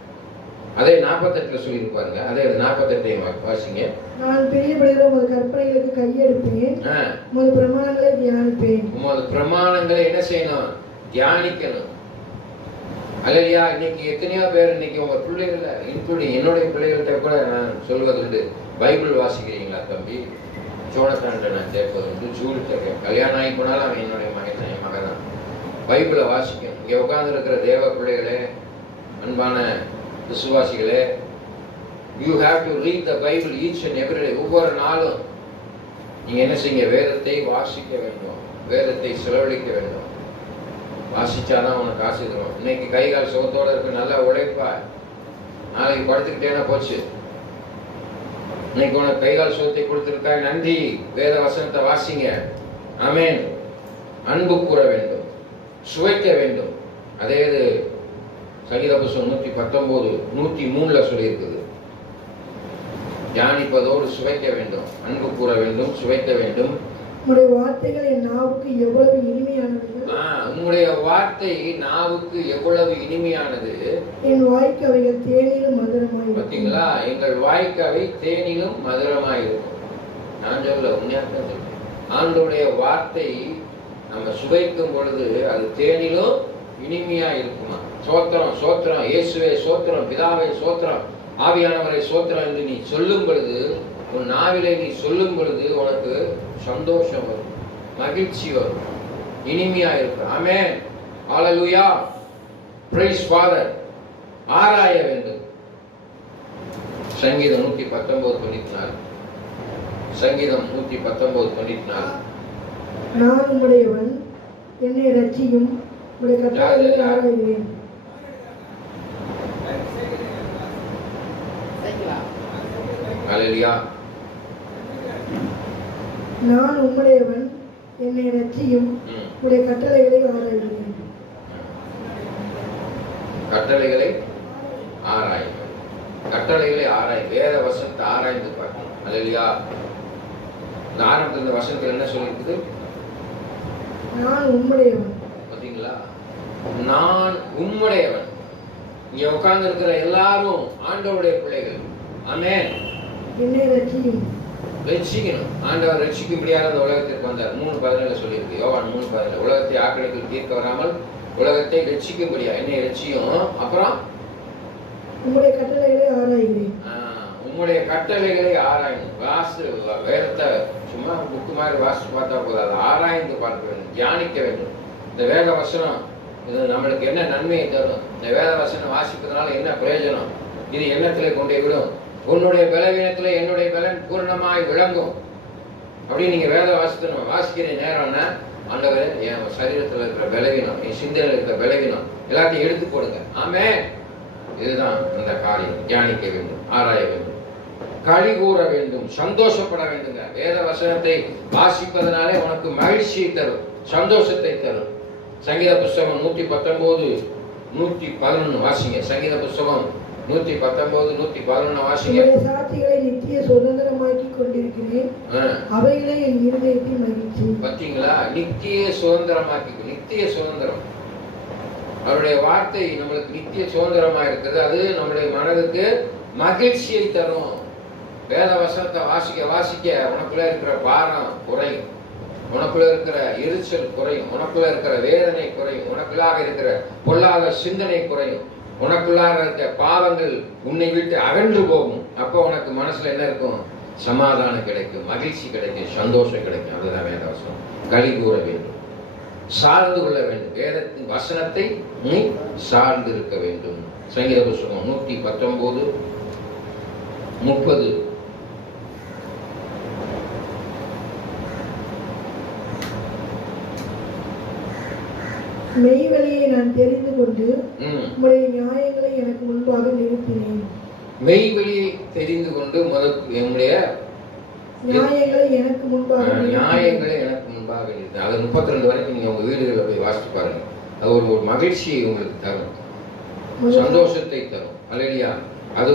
அதே 48 சொல்லியிருப்பாங்க. அதே 48 வாசிங்க. நான் பிரியப்படுகிற உமது கற்பனைகளுக்கு கையெடுப்பேன், உமது பிரமாணங்களை தியானிப்பேன். உமது பிரமாணங்களை என்ன செய்யணும்? தியானிக்கணும். அல்லையா? இன்னைக்கு எத்தனையோ பேர் இன்னைக்கு உங்க பிள்ளைகள, இன்க்ளூடிங் என்னுடைய பிள்ளைகள்கிட்ட கூட நான் சொல்வதுண்டு, பைபிள் வாசிக்கிறீங்களா தம்பி? ஜோனத்தான்கிட்ட நான் கேட்பதுண்டு, ஜூல்கிட்ட கல்யாணம் ஆகி போனாலும் அவன் என்னுடைய மகன், என் மகன் தான். பைபிளை வாசிக்கணும். இங்கே உட்கார்ந்து இருக்கிற தேவ பிள்ளைகளே, அன்பான விசுவாசிகளே, you have to read the Bible each and every day. ஒவ்வொரு நாளும் நீங்க என்ன செய்ய? வேதத்தை வாசிக்க வேண்டும், வேதத்தை செலவழிக்க வேண்டும். வாசிச்சாதான் உனக்கு காசு தரும். இன்னைக்கு கை கால் சுகத்தோட இருக்கு, நல்லா உழைப்பா, நாளைக்கு படுத்துக்கிட்டேன்னா போச்சு. இன்னைக்கு உனக்கு கை கால் சுகத்தை கொடுத்திருக்காய், நன்றி. வேத வசனத்தை வாசிங்க. ஆமென். அன்பு கூற வேண்டும், சுவைக்க வேண்டும். அதே சங்கீத புஸ்தகம் 119:103 சொல்லியிருக்குது. தியானிப்பதோடு சுவைக்க வேண்டும், அன்பு கூற வேண்டும், சுவைக்க வேண்டும். உம்முடைய வார்த்தைகள் என் நாவுக்கு எவ்வளவு இனிமையானது. உம்முடைய வார்த்தை நாவுக்கு எவ்வளவு இனிமையானது. என் வாய்க்கு அவைகள் தேனிலும் மதுரமாய். பார்த்தீங்களா? எங்கள் வாய்க்கு அவை தேனிலும் மதுரமாய் இருக்கும். நான் சொல்ல உண்மையாக சொல்றேன். ஆண்டவருடைய வார்த்தை நம்ம சுவைக்கும் பொழுது அது தேனிலும் இனிமையா இருக்குமா? சோத்திரம், சோத்திரம், இயேசுவே சோத்திரம், பிதாவை சோத்திரம், ஆவியானவரை சோத்திரம் என்று நீ சொல்லும் பொழுது, உன் நாவிலே நீ சொல்லும் பொழுது உனக்கு சந்தோஷம் வரும், மகிழ்ச்சி வரும், இனிமையா இருக்கும். ஆமென். ஹல்லேலூயா. Praise father. ஆராய வேண்டும். சங்கீதம் 119:94. சங்கீதம் 119:94. நான் உம்முடையவன், என்னை ரட்சியும், உம்முடைய கட்டளைகளை ஆராய்கிறேன். ஹல்லேலூயா. நான் உம்முடையவன், என்னை ரட்சியும், உம்முடைய கட்டளைகளை ஆராய்கிறேன். கட்டளைகளை ஆராய், கட்டளைகளை ஆராய். வேத வசனத்தை ஆராய்ந்து பார்க்கணும். ஹல்லேலூயா. இந்த ஆரம்பத்தில் இந்த வசனத்தில் என்ன சொல்லியிருக்குது? நான் உம்முடையவன். பார்த்தீங்களா? நான் உம்முடையவன். இங்க உட்கார்ந்து இருக்கிற எல்லாரும் ஆண்டவருடைய பிள்ளைகள். ஆமென். என்னை ரட்சியும். ரட்சிக்கணும். ஆண்டவர் ரட்சிக்கும்படியாக அந்த உலகத்திற்கு வந்தார். 3:17 சொல்லியிருக்கு. யோவான் 3:17. உலகத்தை ஆக்கிரமிப்பில் தீர்க்க வராமல் உலகத்தை ரட்சிக்கும்படியா. என்னை ரட்சியும். அப்புறம் உம்முடைய கட்டளைகளை ஆராய்கிறேன். உம்முடைய கட்டளைகளை ஆராயணும். வேதத்தை சும்மா புக்கு மாதிரி வாசித்து பார்த்தா போதாது, ஆராய்ந்து பார்க்க வேண்டும், தியானிக்க வேண்டும். இந்த வேத வசனம் இது நம்மளுக்கு என்ன நன்மையை தரும், இந்த வேத வசனம் வாசிப்பதனால என்ன பிரயோஜனம், இது எண்ணத்திலே கொண்டே விடும். உன்னுடைய பலவீனத்தில் என்னுடைய பலன் பூர்ணமாய் விளங்கும். அப்படின்னு நீங்க வேத வாசிக்கிற நேரம்னா, ஆண்டவரே என் சரீரத்தில் இருக்கிற பலவீனம், என் சிந்தனையில் இருக்கிற பலவீனம் எல்லாத்தையும் எடுத்து போடுங்க. ஆமென். இதுதான் அந்த காரியம். தியானிக்க வேண்டும், ஆராய வேண்டும், களி கூற வேண்டும், சந்தோஷப்பட வேண்டுங்க. வேத வசனத்தை வாசிப்பதனாலே உனக்கு மகிழ்ச்சியை தரும், சந்தோஷத்தை தரும். சங்கீத புஸ்தகம் 119, 111 வாசிங்க. சங்கீத புஸ்தகம் 119, 111 வாசிங்க. சாட்சிகளை நித்திய சுதந்திரமாக்கி கொண்டிருக்கிறேன், அவைகளே என் இருதயத்தின் மகிழ்ச்சி. பாத்தீங்களா? நித்திய சுதந்திரமாக்கி, நித்திய சுதந்திரம். அவருடைய வார்த்தை நம்மளுக்கு நித்திய சுதந்திரமா இருக்குது. அது நம்முடைய மனதுக்கு மகிழ்ச்சியை தரும். வேத வசனத்தை வாசிக்க வாசிக்க உனக்குள்ள இருக்கிற பாரம் குறையும், உனக்குள்ள இருக்கிற எரிச்சல் குறையும், உனக்குள்ள இருக்கிற வேதனை குறையும், உனக்குள்ளாக இருக்கிற பொல்லாத சிந்தனை குறையும், உனக்குள்ளாக இருக்கிற பாவங்கள் உன்னை விட்டு அகன்று போகும். அப்போ உனக்கு மனசுல என்ன இருக்கும்? சமாதானம் கிடைக்கும், மகிழ்ச்சி கிடைக்கும், சந்தோஷம் கிடைக்கும். அதுதான் வேத வசனம். களி கூற வேண்டும், சார்ந்து கொள்ள வேண்டும். வேதத்தின் வசனத்தை நீ சார்ந்து இருக்க வேண்டும். சங்கீத புஸ்தகம் 119, 30. மெய்வழியை நான் தெரிந்து கொண்டு உம்முடைய நியாயங்களை எனக்கு முன்பாக நிறுத்தினேன். மெய்வழியை தெரிந்து கொண்டு என்னுடைய நியாயங்களை எனக்கு முன்பாக அது 32 வரைக்கும் நீங்க உங்க வீடுகளில் போய் வாசித்து பாருங்க. அது ஒரு மகிழ்ச்சியை உங்களுக்கு தரும், சந்தோஷத்தை தரும். அல்லேலூயா. அது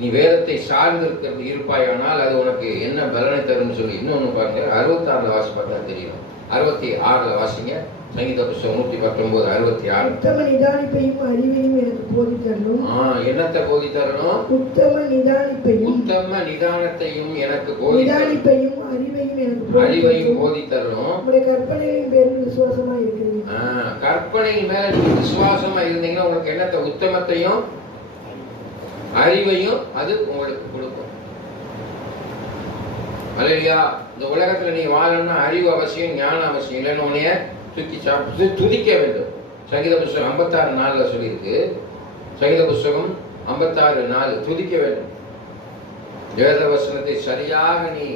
நீ வேதத்தை சார்ந்து இருப்பாயானால் அது உனக்கு என்ன பலனை தரும்னு சொல்லி இன்னொன்னு பாருங்க. 66 வாசி பார்த்தா தெரியும். 66 வாசிங்க. சங்கீத புஸ்தகம் 119, 66. உத்தம நிதானிப்பையும் அறிவையும் எனக்கு போதித்தரணும். என்னத்தை போதித்தரணும்? உத்தம நிதானிப்பையும், உத்தம நிதானத்தையும் எனக்கு நிதானிப்பையும் அறிவையும் போதித்தரணும். உங்களுடைய கற்பனைகளின் பேரில் விசுவாசமா இருக்கிறது. கற்பனையின் மேல நீங்க விசுவாசமா இருந்தீங்கன்னா உங்களுக்கு என்னத்தை? உத்தமத்தையும் அறிவையும் அது உங்களுக்கு கொடுக்கும். அல்லேலூயா. இந்த உலகத்துல நீ வாழணும்னா அறிவு அவசியம், ஞானம் அவசியம். இல்லைன்னு உன்னைய துதிக்க வேண்டும். சங்கீத புஸ்தகம் 56:4 சொல்லியிருக்கு. சங்கீத புஸ்தகம் 56:4 துதிக்க வேண்டும். வேத வசனத்தை சரியாக நீ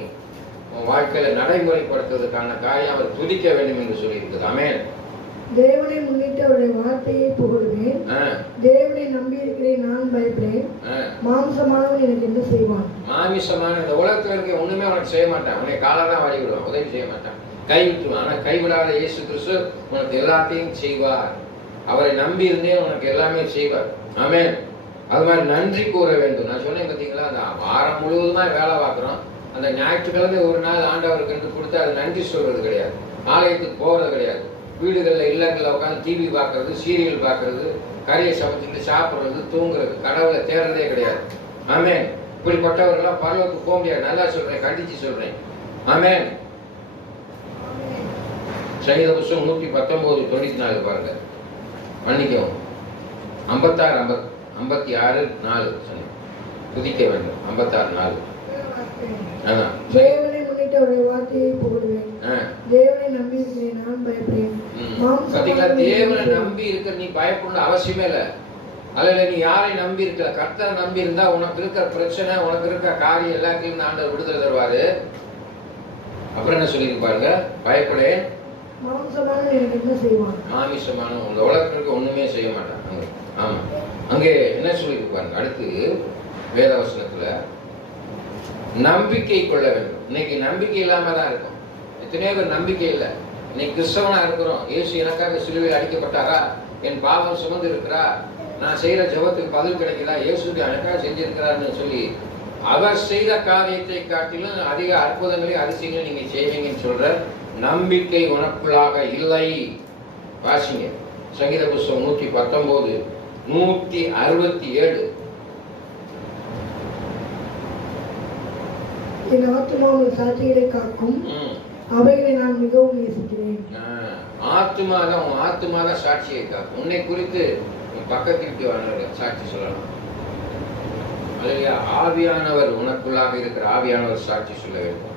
உன் வாழ்க்கையில நடைமுறைப்படுத்துவதற்கான காரியம் அவர் துதிக்க வேண்டும் என்று சொல்லியிருக்குது. ஆமென். தேவனை முன்னிட்டு அவருடைய வார்த்தையை புகழுவேன். தேவனை நம்பி இருக்கிறேன், நான் பயப்படேன். மாம்சமானவன் எனக்கு என்ன செய்வான்? மாமிசமான இந்த உலகத்தில் இருக்க ஒண்ணுமே உனக்கு செய்ய மாட்டான். உன்னை காலதான் வாடி விடுவான், உதவி செய்ய மாட்டான், கைவிட்டுவான். ஆனா கைவிடாத இயேசு கிறிஸ்து உனக்கு எல்லாத்தையும் செய்வார். அவரை நம்பி இருந்தே உனக்கு எல்லாமே செய்வார். ஆமென். அது மாதிரி நன்றி கூற வேண்டும். நான் சொன்னேன் பார்த்தீங்களா, அந்த வாரம் முழுவதுமா வேலை பார்க்குறோம். அந்த ஞாயிற்றுக்கிழமை ஒரு நாள் ஆண்டவருக்கு என்று கொடுத்து அது நன்றி சொல்றது கிடையாது, ஆலயத்துக்கு போகிறது கிடையாது, வீடுகளில் இல்லங்களில் உட்காந்து டிவி பார்க்கறது, சீரியல் பார்க்கறது, கறியை சமைச்சிட்டு சாப்பிட்றது, தூங்குறது, கடவுளை தேடுறதே கிடையாது. ஆமென். இப்படிப்பட்டவர்கள்லாம் பரலோகத்துக்கு போக முடியாது. நல்லா சொல்றேன், கண்டிச்சு சொல்றேன். ஆமென். சங்கீத புஸ்தகம் 119, 94 பாருங்க. மன்னிக்கவும், 56, 56:4 துதிக்க வேண்டும். 56:4. அதான் தேவனை முன்னிட்டு அவருடைய வார்த்தையை புகழுவேன். தேவனை நம்பி இருக்கிறேன், நான் பயப்படேன். பாத்தீங்களா? தேவனை நம்பி இருக்க நீ பயப்பட அவசியமே இல்லை. அல்ல, நீ யாரை நம்பி இருக்க? கர்த்தரை நம்பி இருந்தா உனக்கு இருக்கிற பிரச்சனை, உனக்கு இருக்கிற காரியம் எல்லாத்தையும் ஆண்டவர் விடுதலை தருவாரு. அப்புறம் என்ன சொல்லியிருப்பாருங்க? பயப்படேன். மாம்சமான எனக்கு என்ன செய்வான்? மாமிசமான உங்க உலகத்திற்கு ஒண்ணுமே செய்ய மாட்டான். ஆமா, அங்கே என்ன சொல்லியிருப்பாருங்க? அடுத்து வேதவசனத்துல நம்பிக்கை கொள்ள வேண்டும். இன்னைக்கு நம்பிக்கை இல்லாம தான் இருக்கும். எத்தனையோ பேர் நம்பிக்கை இல்லை. இன்னைக்கு கிறிஸ்தவனா இருக்கிறோம். இயேசு எனக்காக சிலுவையில் அடிக்கப்பட்டாரா? என் பாவம் சுமந்து இருக்கிறா? நான் செய்யற ஜெபத்துக்கு பதில் கிடைக்குதா? இயேசு எனக்காக செஞ்சிருக்கிறாருன்னு சொல்லி அவர் செய்த காரியத்தை காட்டிலும் அதிக அற்புதங்களையும் அதிசயங்களையும் நீங்க செய்வீங்கன்னு சொல்ற நம்பிக்கை உனக்குள்ளாக இல்லை. வாசிங்க சங்கீத புஸ்தகம் 119 167. என் ஆத்துமா உமது சாட்சிகளை காக்கும், அவைகளை நான் மிகவும் நேசிக்கிறேன். ஆத்துமாதான், உன் ஆத்துமாதான் சாட்சியை காக்கும். உன்னை குறித்து உன் பக்கத்திற்கு வானவர்கள் சாட்சி சொல்லலாம். அல்லையா? ஆவியானவர், உனக்குள்ளாக இருக்கிற ஆவியானவர் சாட்சி சொல்ல வேண்டும்.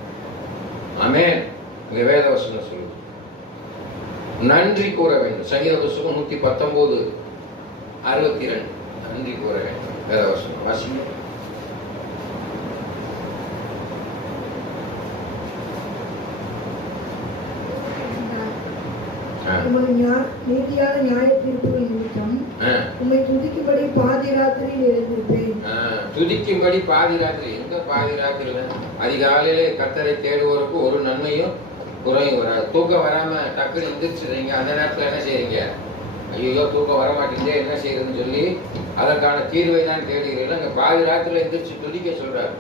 ஆமென். இங்க வேதவசனம் சொல்லுது நன்றி கூற வேண்டும். சங்கீத புஸ்தகம் 119 62. நன்றி கூற வேண்டும். வேதவசனம் வாசிங்க. நீதியான நியாய தீர்ப்புகள் நிமித்தம் உம்மை துதிக்கும்படி பாதி ராத்திரியில் எழுந்திருப்பேன். துதிக்கும்படி பாதி ராத்திரி. எங்க பாதி ராத்திரில? அதிகாலையிலே கர்த்தரை தேடுவோருக்கு ஒரு நன்மையும் குறையும் வராது. தூக்கம் வராம டக்குன்னு எந்திரிச்சுறீங்க. அந்த நேரத்துல என்ன செய்றீங்க? ஐயோ தூக்கம் வர மாட்டேங்குதே, என்ன செய்யறதுன்னு சொல்லி அதற்கான தீர்வை தான் தேடுகிறீர்கள். அங்க பாதி ராத்திரில எந்திரிச்சு துதிக்க சொல்றாரு.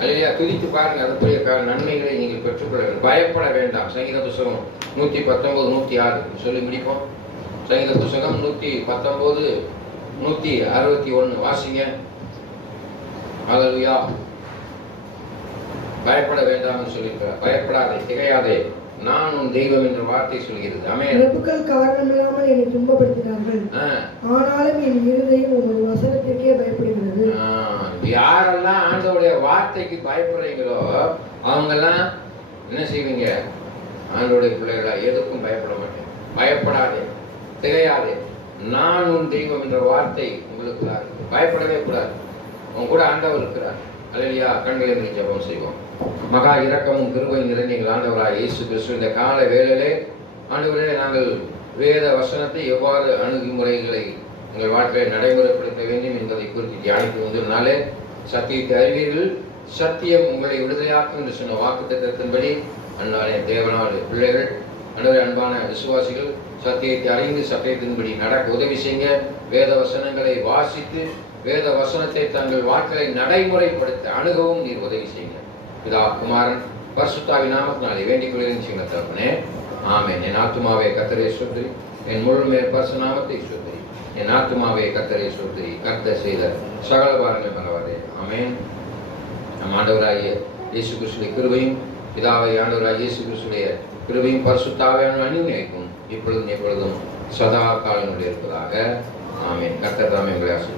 அல்லையா? துதித்து பாருங்க, அதுக்குரிய நன்மைகளை நீங்கள் பெற்றுக்கொள்ள வேண்டும். பயப்பட வேண்டாம். சங்கீத புஸ்தகம் 119 106 சொல்லி முடிப்போம். சங்கீத புஸ்தகம் 119 161 வாசிங்க. அல்லேலூயா. பயப்பட வேண்டாம் சொல்லியிருக்கிறார். பயப்படாதே, திகையாதே, நான் உன் தெய்வம் என்ற வார்த்தை சொல்கிறது. ஆமென். பிரபுக்கள் காரணமில்லாமல் என்னை துன்பப்படுத்தினார்கள், ஆனாலும் என் இருதயம் உமது வசனத்திற்கே பயப்படுகிறது. யாரெல்லாம் ஆண்டவருடைய வார்த்தைக்கு பயப்படுறீங்களோ அவங்கெல்லாம் என்ன செய்வீங்க? ஆண்டவருடைய பிள்ளைகளா எதுக்கும் பயப்பட மாட்டேன். பயப்படாதே, திகையாதே, நான் உன் தெய்வம் என்ற வார்த்தை உங்களுக்கு பயப்படவே கூடாது. உங்க கூட ஆண்டவர் இருக்கிறார். அல்லேலூயா. கண்களை மூடி ஜெபம் செய்வோம். மகா இரக்கமும் கிருபையும் நிறைந்த எங்கள் ஆண்டவராய் இயேசு கிறிஸ்து, இந்த கால வேளையிலே ஆண்டவரே, நாங்கள் வேத வசனத்தை எவ்வாறு அணுகுமுறைகளை எங்கள் வாழ்க்கையை நடைமுறைப்படுத்த வேண்டும் என்பதை குறித்து தியானித்து வந்ததுனாலே சத்தியத்தை அறிவீர்கள், சத்தியம் உங்களை விடுதலையாக்கும் என்று சொன்ன வாக்குத்தத்தத்தின்படி அன்பான தேவனாலே பிள்ளைகள், அன்பான அன்பான விசுவாசிகள் சத்தியத்தை அறிந்து சத்தியத்தின்படி நடக்க உதவி செய்யுங்க. வேத வசனங்களை வாசித்து வேத வசனத்தை தங்கள் வாழ்க்கையை நடைமுறைப்படுத்த அணுகவும் நீர் உதவி செய்யுங்க. பிதா குமாரன் பரிசுத்தாவின் நாமத்தினாலே வேண்டிக் கொள்கிறேன் செய்யுங்க தகப்பனே. ஆமென். என் ஆத்துமாவே கர்த்தரை ஸ்தோத்திரி, என் முழுமையை பரிசு நாமத்தை ஸ்தோத்திரி. என் ஆத்துமாவே கர்த்தரை ஸ்தோத்திரி, கர்த்தர் செய்த சகல பாரங்கள் பரவாதே. ஆமென். நம் ஆண்டவராகிய இயேசு கிறிஸ்துவின் கிருபையும் பிதாவை ஆண்டவராகிய இயேசு கிறிஸ்துடைய கிருபையும் பரிசுத்தாவியான அந்யோன்யமும் இப்பொழுதும் எப்பொழுதும் சதா காலங்களில் இருப்பதாக. ஆமென். கர்த்தர் தாமே உங்களை ஆசீர்வதிப்பாராக.